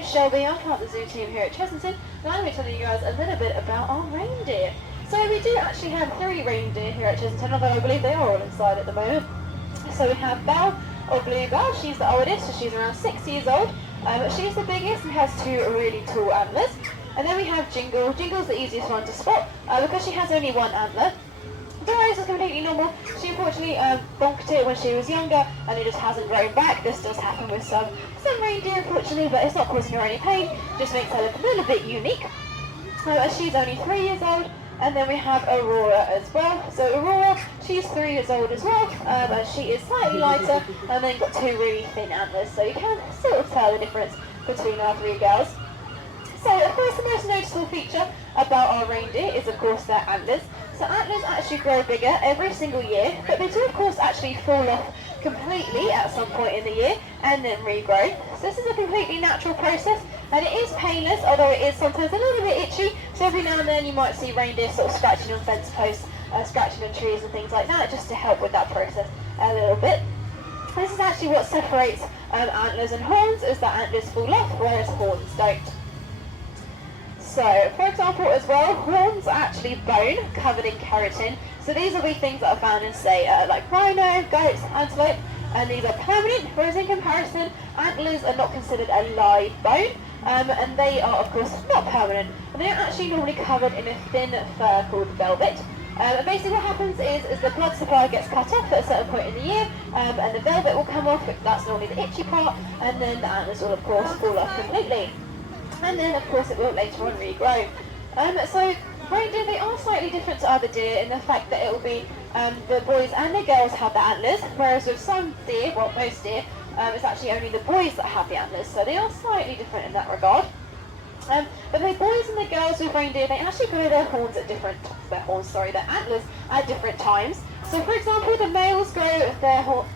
name's Shelby, I'm part of the zoo team here at Chessington, and I'm going to tell you guys a little bit about our reindeer. So we do actually have 3 reindeer here at Chessington, although I believe they are all inside at the moment. So we have Belle, or Bluebell. She's the oldest, so she's around 6 years old. She's the biggest and has 2 really tall antlers. And then we have Jingle. Jingle's the easiest one to spot because she has only 1 antler. The eyes is completely normal. She unfortunately bonked it when she was younger and it just hasn't grown back. This does happen with some reindeer unfortunately, but it's not causing her any pain, just makes her look a little bit unique. She's only 3 years old. And then we have Aurora as well. So Aurora, she's 3 years old as well, and she is slightly lighter and then got 2 really thin antlers, so you can sort of tell the difference between our 3 girls. So of course the most noticeable feature about our reindeer is of course their antlers. So antlers actually grow bigger every single year, but they do of course actually fall off completely at some point in the year and then regrow. So this is a completely natural process and it is painless, although it is sometimes a little bit itchy. So every now and then you might see reindeer sort of scratching on fence posts, scratching on trees and things like that, just to help with that process a little bit. This is actually what separates antlers and horns, is that antlers fall off whereas horns don't. So, for example as well, horns are actually bone covered in keratin. So these will be things that are found in, say, like rhino, goats, antelope, and these are permanent, whereas in comparison, antlers are not considered a live bone, and they are, of course, not permanent. And they're actually normally covered in a thin fur called velvet. And basically what happens is the blood supply gets cut off at a certain point in the year, and the velvet will come off, that's normally the itchy part, and then the antlers will, of course, fall off completely. And then of course it will later on regrow. So reindeer, they are slightly different to other deer in the fact that it will be the boys and the girls have the antlers, whereas with some deer, well most deer, it's actually only the boys that have the antlers, so they are slightly different in that regard. But the boys and the girls with reindeer, they actually grow their antlers at different times. So for example, the males grow their horns,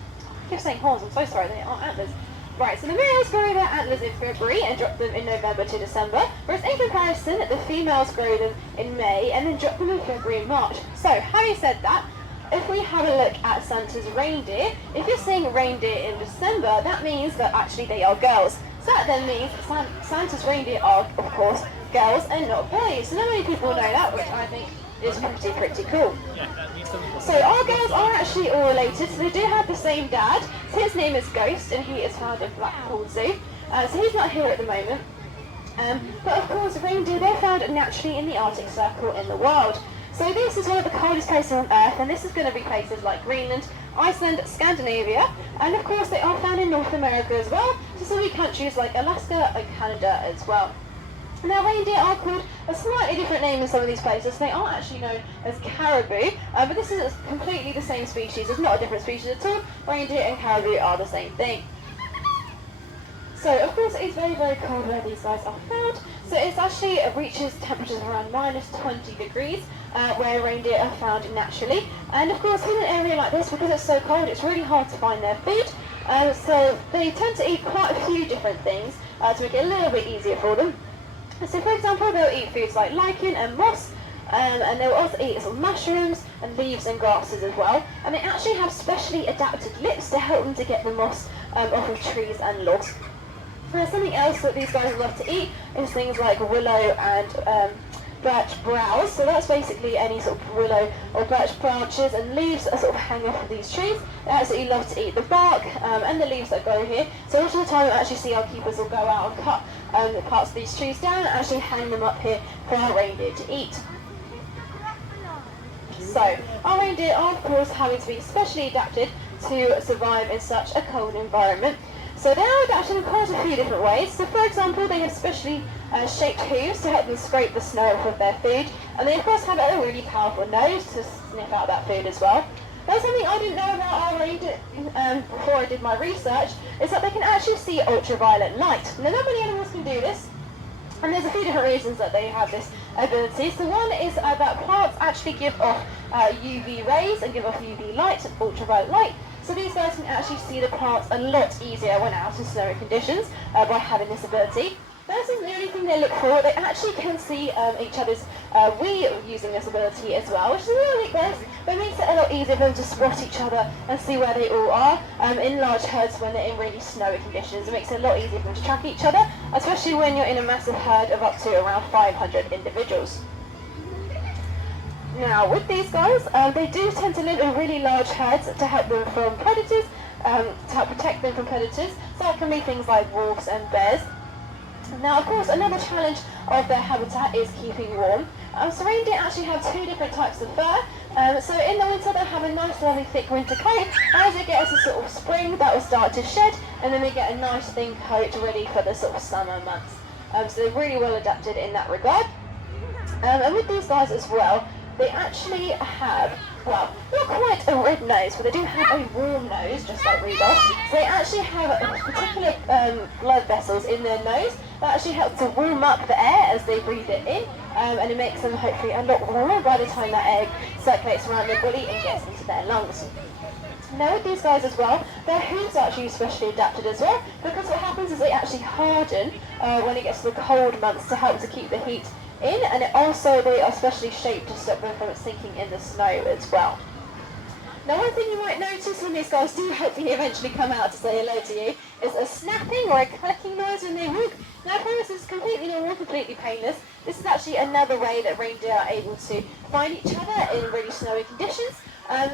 I keep saying horns, I'm so sorry, they aren't antlers. Right, so the males grow their antlers in February and drop them in November to December, whereas in comparison, the females grow them in May and then drop them in February and March. So, having said that, if we have a look at Santa's reindeer, if you're seeing reindeer in December, that means that actually they are girls. So that then means Santa's reindeer are, of course, girls and not boys. So not many people know that, which I think is pretty cool. So our girls are actually all related, so they do have the same dad. So his name is Ghost and he is found in Blackpool Zoo. So he's not here at the moment. But of course reindeer, they're found naturally in the Arctic Circle in the wild. So this is one of the coldest places on Earth, and this is going to be places like Greenland, Iceland, Scandinavia, and of course they are found in North America as well, so some countries like Alaska and Canada as well. Now reindeer are called a slightly different name in some of these places. They are actually known as caribou, but this is completely the same species. It's not a different species at all. Reindeer and caribou are the same thing. So of course it's very cold where these guys are found. So it actually reaches temperatures around -20 degrees where reindeer are found naturally. And of course in an area like this, because it's so cold, it's really hard to find their food. So they tend to eat quite a few different things to make it a little bit easier for them. So for example, they'll eat foods like lichen and moss, and they'll also eat sort of mushrooms and leaves and grasses as well. And they actually have specially adapted lips to help them to get the moss off of trees and logs. Something else that these guys love to eat is things like willow and birch browse. So that's basically any sort of willow or birch branches and leaves that sort of hang off of these trees. They absolutely love to eat the bark and the leaves that grow here. So a lot of the time, actually see our keepers will go out and cut parts of these trees down and actually hang them up here for our reindeer to eat. So our reindeer are of course having to be specially adapted to survive in such a cold environment. So they are adapted in quite a few different ways. So for example, they have specially shaped hooves to help them scrape the snow off of their food. And they of course have a really powerful nose to sniff out that food as well. That's something I didn't know about our reindeer before I did my research, is that they can actually see ultraviolet light. Now not many animals can do this, and there's a few different reasons that they have this ability. So one is that plants actually give off UV rays and give off UV light, ultraviolet light. So these guys can actually see the plants a lot easier when out in snowy conditions by having this ability. That's not the only thing they look for. They actually can see each other's wee using this ability as well, which is a little bit gross, but it makes it a a lot easier for them to spot each other and see where they all are in large herds when they're in really snowy conditions. It makes it a lot easier for them to track each other, especially when you're in a massive herd of up to around 500 individuals. Now, with these guys, they do tend to live in really large herds to help them from predators, to help protect them from predators. So that can be things like wolves and bears. Now, of course, another challenge of their habitat is keeping warm. So reindeer actually have two different types of fur. So in the winter, they have a nice, lovely, thick winter coat. As it gets to sort of spring, that will start to shed, and then they get a nice, thin coat ready for the sort of summer months. So they're really well adapted in that regard. And with these guys as well, they actually have, well, not quite a red nose, but they do have a warm nose, just like Rudolph. So they actually have particular blood vessels in their nose that actually help to warm up the air as they breathe it in, and it makes them hopefully a lot warmer by the time that air circulates around their body and gets into their lungs. Now with these guys as well, their hooves are actually especially adapted as well, because what happens is they actually harden when it gets to the cold months to help to keep the heat in, and they are specially shaped to stop them from sinking in the snow as well. Now one thing you might notice when these guys do hopefully eventually come out to say hello to you is a snapping or a clicking noise when they walk. Now of course this is completely normal, completely painless. This is actually another way that reindeer are able to find each other in really snowy conditions.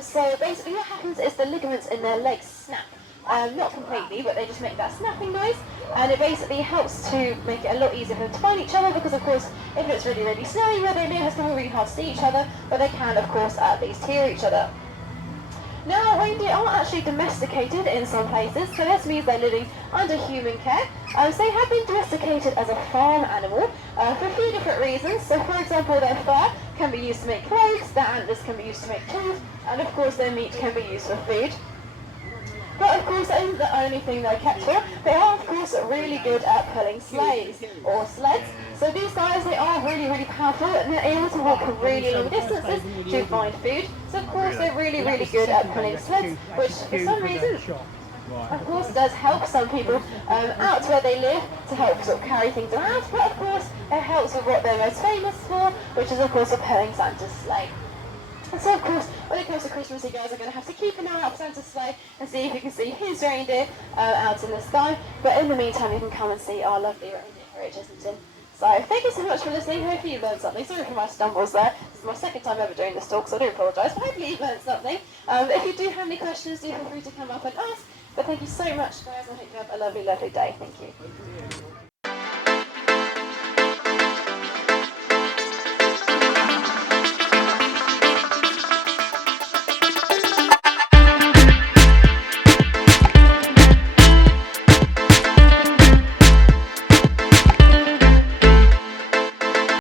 So basically what happens is the ligaments in their legs snap. Not completely, but they just make that snapping noise, and it basically helps to make it a lot easier for them to find each other, because of course if it's really, really snowy where they live, it's going to be really hard to see each other, but they can of course at least hear each other. Now reindeer are actually domesticated in some places, so this means they're living under human care. So they have been domesticated as a farm animal for a few different reasons. So for example, their fur can be used to make clothes, their antlers can be used to make tools, and of course their meat can be used for food. But of course that isn't the only thing they're kept for. They are of course really good at pulling sleighs or sleds. So these guys, they are really, really powerful, and they're able to walk really long distances to find food. So of course they're really, really good at pulling sleds, which for some reason, of course, does help some people out where they live to help sort of carry things around. But of course it helps with what they're most famous for, which is of course a pulling Santa's sleigh. And so of course, when it comes to Christmas, you guys are going to have to keep an eye out for Santa's sleigh and see if you can see his reindeer out in the sky. But in the meantime, you can come and see our lovely reindeer here at Chessington. So thank you so much for listening. Hopefully you learned something. Sorry for my stumbles there. This is my second time ever doing this talk, so I do apologise. But hopefully you learned something. If you do have any questions, do feel free to come up and ask. But thank you so much, guys. I hope you have a lovely, lovely day. Thank you.